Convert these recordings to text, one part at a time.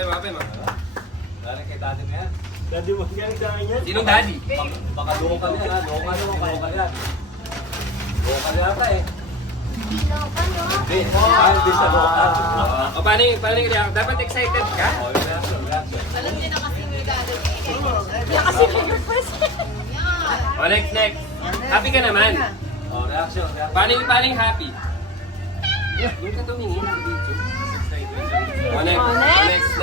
Mapay mo. Dali kay daddy mo yan. Daddy mo yan, dahil yan. Sinong daddy? Baka local yan ha. Local yan. Local yata eh. Hindi. Hindi sa local. O paano yung reaction? Dapat excited ka? Oh, reaction. Alam niyo na kasi may dado. Kaya kasi kayo first. O next. Happy ka naman. Oh, reaction. Paano yung happy? Doon ka tumingin ng video. O next.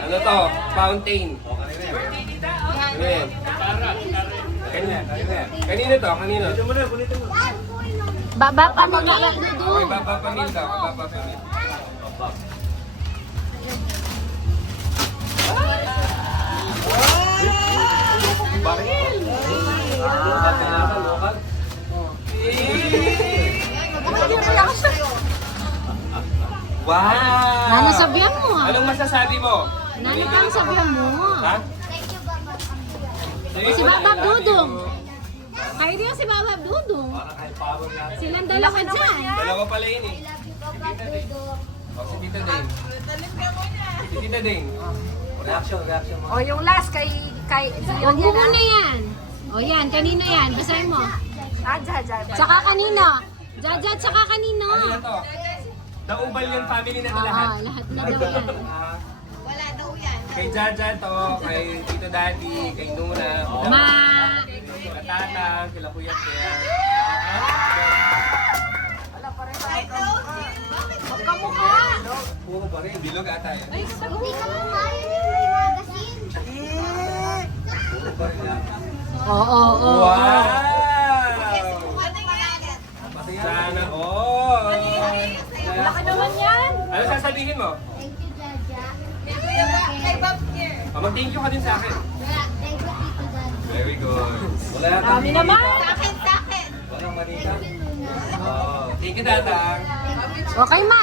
Ano to? Fountain. Ano yan? Kanino to? Kanino? Baba pa mo na. Okay, papapamil daw. Papapamil. Local. Wow! Ano sabihan mo? Anong masasabi mo? Nani kang sabihan mo? Ha? Si Babab Dudong. Kayo din si Babab Dudong. Para kay power natin. Silang dalawa dyan. Dalawa pala yun eh. O, si Tita Dane. Si Tita Dane. Reaction. O yung last kay Huwag mo muna yan. O yan, kanino yan? Basahin mo. Jaja. Tsaka kanino? Jaja, tsaka kanino? Ano to? Daubal yung family na to Oo, lahat. lahat na daw yan. Ah, Wala daw yan. Kay Jaja to, kay Tito Daddy, kay Nuna, Ma... kila Tatang, kila Kuya Kuya. Magkamukha! Puro ba rin? Bilog ata yun. Hindi ka kumain yung magazine. Puro ba rin yan? Oo. Wow! Ano yan? Sana all! Laki naman yan! Ano sasabihin mo? Thank you, Jaja. Kay Bob here. Mag-thank you ka din sa akin. Thank you, Tito Dad. Very good. Wala yata. Dami naman! Sa akin. Walang manita. Thank you, Luna. Oh. Thank you, Tatang. O kay Ma!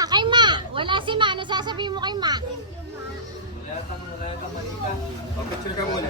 Wala si Ma. Ano sasabihin mo kay Ma? Wala yata manita. Picture ka muna.